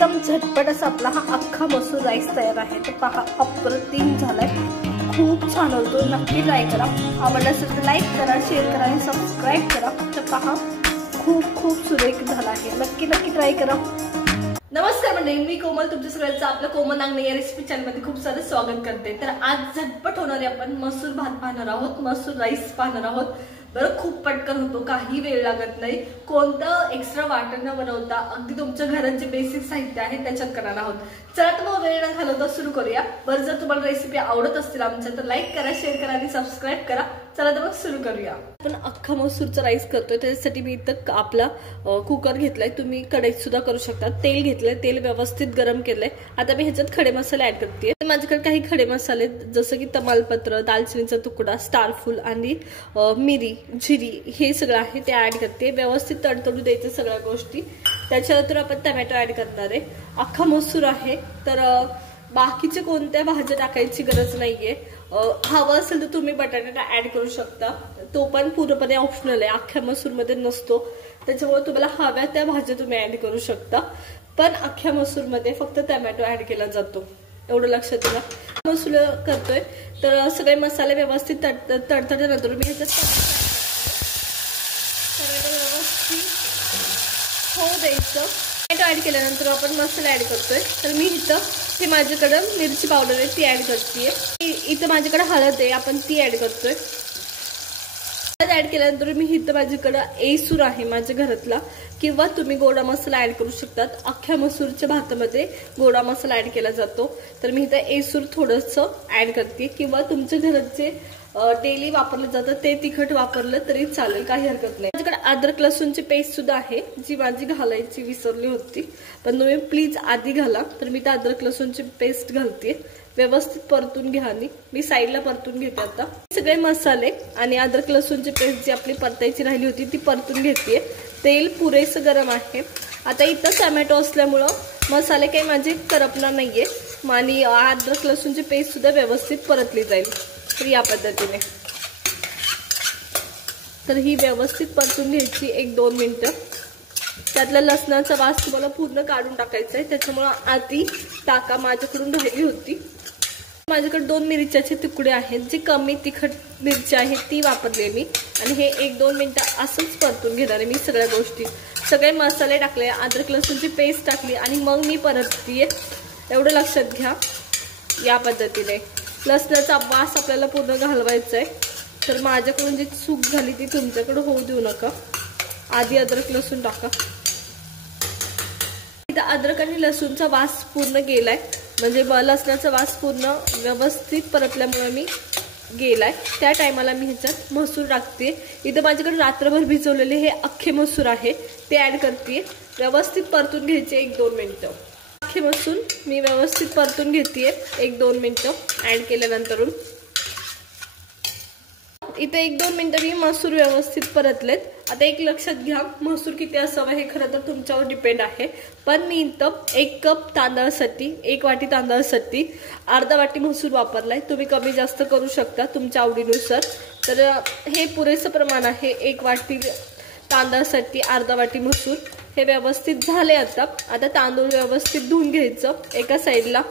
एकदम झटपट असा आपला हा अख्खा मसूर राईस तयार आहे। तर पहा अप्रतिम झालाय, खूप छान होतो। नक्की ट्राय करा। आवडला असेल तर लाईक करा, शेअर करा आणि सबस्क्राईब करा। तर पहा खूप खूप सुरेख झाला आहे। नक्की नक्की ट्राय करा। नमस्कार मंडळी, मी कोमल तुमच्या सगळ्यांचं आपलं कोमल नांगणे या रेसिपी चॅनल मध्ये खूप सारं स्वागत करते। तर आज झटपट होणारे आपण मसूर भात पाहणार आहोत, मसूर राईस पाहणार आहोत। बरं, खूप पटकन होतो, काही वेळ लागत नाही, कोणतं एक्स्ट्रा वाटण न बनवता अगदी तुमच्या घरात जे बेसिक साहित्य आहे त्याच्यात करणार आहोत। चला तर मग वेळ न घालवता सुरू करूया। बरं, जर तुम्हाला रेसिपी आवडत असतील आमच्या तर लाईक करा, शेअर करा आणि सबस्क्राईब करा। चला तर मग सुरू करूया। आपण अख्खा मसूरचा राईस करतोय, त्यासाठी मी इथं आपला कुकर घेतलाय, तुम्ही कढईत सुद्धा करू शकता। तेल घेतलंय, तेल व्यवस्थित गरम केलंय। आता मी ह्याच्यात खडे मसाले ऍड करते। माझ्याकडे काही खडे मसाले जसं की तमालपत्र, दालचिनीचा तुकडा, स्टारफूल आणि मिरी, जिरी हे सगळं आहे ते ऍड करते। व्यवस्थित तडतडू द्यायचं सगळ्या गोष्टी। त्याच्यानंतर आपण टोमॅटो ऍड करणार आहे। अख्खा मसूर आहे तर बाकीचे कोणत्या भाज्या टाकायची गरज नाहीये। हवं असेल तर तुम्ही बटाटा ऍड करू शकता, तो पण पूर्णपणे ऑप्शनल आहे, अख्ख्या मसूर मध्ये नसतो। त्याच्यामुळे तुम्हाला हव्या त्या भाज्या तुम्ही ऍड करू शकता, पण अख्ख्या मसूर मध्ये फक्त टोमॅटो ऍड केला जातो, एवढं लक्षात ठेवा। मसूर करतोय तर सगळे मसाले व्यवस्थित तडतडल्यानंतर मी ह्याच्यात व्यवस्थित होऊ द्यायचं। टोमॅटो ऍड केल्यानंतर आपण मसाला ऍड करतोय। तर मी इथं हे माझ्याकडे मिरची पावडर आहे ती ऍड करतेय। इथं माझ्याकडे हळद आहे, आपण ती ऍड करतोय। हळद ऍड केल्यानंतर मी इथं माझ्याकडे एसूर आहे माझ्या घरातला, किंवा तुम्ही गोडा मसाला ऍड करू शकतात। अख्ख्या मसूरच्या भातामध्ये गोडा मसाला ऍड केला जातो, तर मी इथं एसूर थोडंसं ऍड करते, किंवा तुमच्या घरात जे डेली वापरलं जातं ते तिखट वापरलं तरी चालेल, काही हरकत नाही। माझ्याकडे अद्रक लसूणची पेस्ट सुद्धा आहे, जी माझी घालायची विसरली होती, पण तुम्ही प्लीज आधी घाला। तर मी त्या अद्रक लसूणची पेस्ट घालते, व्यवस्थित परतून घ्या आणि मी साईडला परतून घेते। आता सगळे मसाले आणि अद्रक लसूणची पेस्ट जी आपली परतायची राहिली होती ती परतून घेते। तेल पुरेसं गरम आहे। आता इथं टोमॅटो असल्यामुळं मसाले काही माझे करपणार नाहीये आणि अद्रक लसूणची पेस्ट सुद्धा व्यवस्थित परतली जाईल। तर या पद्धतीने तर ही व्यवस्थित परतून घ्यायची 1-2 मिनिटं। त्यातला लसणाचा वास तुम्हाला पूर्ण काढून टाकायचा आहे, त्याच्यामुळे आधी टाका, माझ्याकडून राहिली होती। माझ्याकडे 2 मिरच्याचे तुकडे आहेत, जे कमी तिखट मिरची आहे ती वापरली मी, आणि हे 1-2 मिनिटं असंच परतून घेणार आहे मी सगळ्या गोष्टी। सगळे मसाले टाकले, अद्रक लसूणची पेस्ट टाकली आणि मग मी परततीये, एवढं लक्षात घ्या। या पद्धतीने लसणाचा वास आपल्याला पूर्ण घालवायचा आहे। तर माझ्याकडून जी चूक झाली ती तुमच्याकडे होऊ देऊ नका, आधी अद्रक लसूण टाका। इथं अद्रक आणि लसूणचा वास पूर्ण गेलाय, म्हणजे लसणाचा वास पूर्ण व्यवस्थित परतल्यामुळे मी गेलाय। त्या टायमाला मी ह्याच्यात मसूर टाकते। इथं माझ्याकडे रात्रभर भिजवलेले हे अख्खे मसूर आहे ते ऍड करते। व्यवस्थित परतून घ्यायचे 1-2 मिनिटं। अख्खे मसूर मी व्यवस्थित परतून घेते 1-2 मिनिटं ऍड केल्यानंतर। इथे 1-2 मिनिटं मी मसूर व्यवस्थित परतलेत। आता एक लक्षात घ्या, मसूर किती असावं हे खरं तर तुमच्यावर डिपेंड आहे, पण मी इथं 1 कप तांदळासाठी, 1 वाटी तांदळासाठी अर्धा वाटी मसूर वापरलाय। तुम्ही कमी जास्त करू शकता तुमच्या आवडीनुसार। तर हे पुरेसं प्रमाण आहे, 1 वाटी तांदळासाठी अर्धा वाटी मसूर। हे व्यवस्थित झाले। आता तांदूळ व्यवस्थित धुवून घ्यायचं एका साईडला।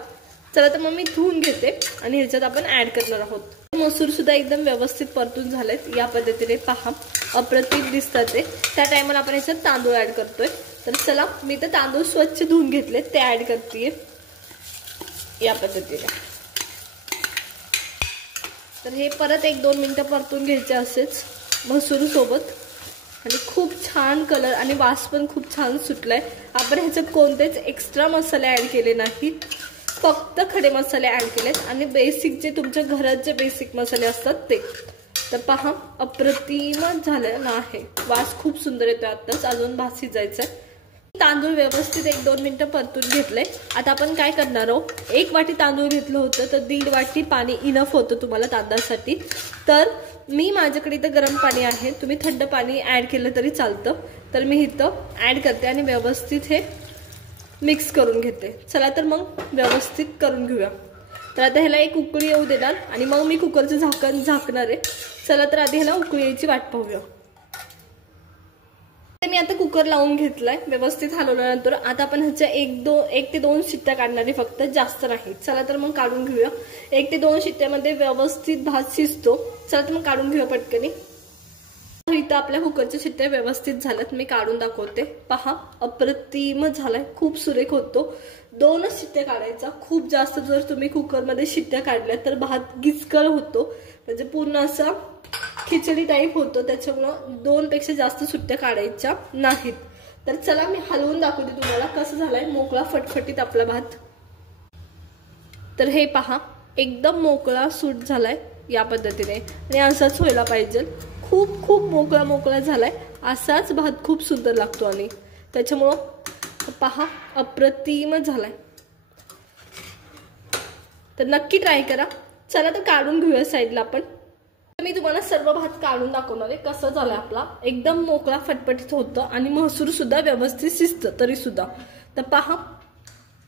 चला तर मग मी धुवून घेते आणि ह्याच्यात आपण ऍड करणार आहोत। मसूर सुद्धा एकदम व्यवस्थित परतून झालेत, या पद्धतीने पहा अप्रतिम दिसतात ते। त्या टायमाला आपण ह्याच्यात तांदूळ ऍड करतोय। तर चला, मी तर तांदूळ स्वच्छ धुवून घेतले ते ऍड करते या पद्धतीने। तर हे परत 1-2 मिनिटं परतून घ्यायचे असेच मसूर सोबत, आणि खूप छान कलर आणि वास पण खूप छान सुटलाय। आपण ह्याच्यात कोणतेच एक्स्ट्रा मसाले ऍड केले नाहीत, फक्त खडे मसाले ऍड केलेत आणि बेसिक जे तुमच्या घरात जे बेसिक मसाले असतात ते। तर पहा अप्रतिम झालेला आहे, वास खूप सुंदर येतो। आताच अजून भात शिजायचा आहे। तांदूळ व्यवस्थित 1-2 मिनिटं परतून घेतले। आता आपण काय करणार आहोत, 1 वाटी तांदूळ घेतलं होतं तर 1.5 वाटी पाणी इनफ होतं तुम्हाला तांदळासाठी। तर मी माझ्याकडे इथं गरम पाणी आहे, तुम्ही थंड पाणी ऍड केलं तरी चालतं। तर मी इथं ऍड करते आणि व्यवस्थित हे मिक्स करून घेते। चला तर मग व्यवस्थित करून घेऊया। तर आता ह्याला एक उकळी येऊ देणार आणि मग मी कुकरचं झाकण झाकणार आहे। चला तर आधी ह्याला उकळी यायची वाट पाहूया। मी आता कुकर लावून घेतलाय, व्यवस्थित हलवल्यानंतर आता आपण ह्याच्या 1 ते 2 शिट्ट्या काढणारी फक्त, जास्त नाही। चला तर मग काढून घेऊया। 1 ते 2 शिट्ट्यामध्ये व्यवस्थित भात शिजतो। चला तर मग काढून घेऊया पटकनी। इथं आपल्या कुकरच्या शिट्ट्या व्यवस्थित झाल्यात, मी काढून दाखवते। पहा, अप्रतिम झालाय, खूप सुरेख होतो। 2च शिट्ट्या काढायचा, खूप जास्त जर तुम्ही कुकरमध्ये शिट्ट्या काढल्या तर भात गिचकळ होतो, म्हणजे पूर्ण असा खिचडी टाईप होतो। त्याच्यामुळे 2 पेक्षा जास्त सुट्ट्या काढायच्या नाहीत। तर चला मी हलवून दाखवते तुम्हाला कसं झालाय मोकळा फटफटीत आपला भात। तर हे पहा, एकदम मोकळा सूट झालाय या पद्धतीने, आणि असाच व्हायला पाहिजे। खूप खूप मोकळा मोकळा झालाय, असाच भात खूप सुंदर लागतो। आणि त्याच्यामुळे पहा, अप्रतिम झालाय। तर नक्की ट्राय करा। चला तर काढून घेऊया साईडला आपण। मी तुम्हाला सर्व भात काढून दाखवणार आहे कसं झालं आपला। एकदम मोकळा फटफटीत होतं आणि मसूर सुद्धा व्यवस्थित शिजतं तरी सुद्धा। तर पहा,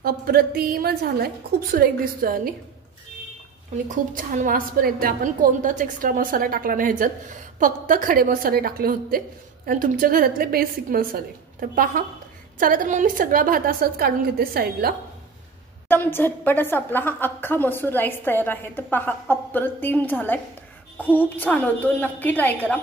अप्रतिम झालाय, खूप सुरेख दिसतोय आणि खूप छान वास पण येते। आपण कोणताच एक्स्ट्रा मसाला टाकला नाही ह्याच्यात, फक्त खडे मसाले टाकले होते आणि तुमच्या घरातले बेसिक मसाले। तर पहा, चला तर मग मी सगळा भात असाच काढून घेते साईडला। एकदम झटपट असा आपला हा अख्खा मसूर राईस तयार आहे। तर पहा, अप्रतिम झालाय, खूप छान होतो, नक्की ट्राय करा।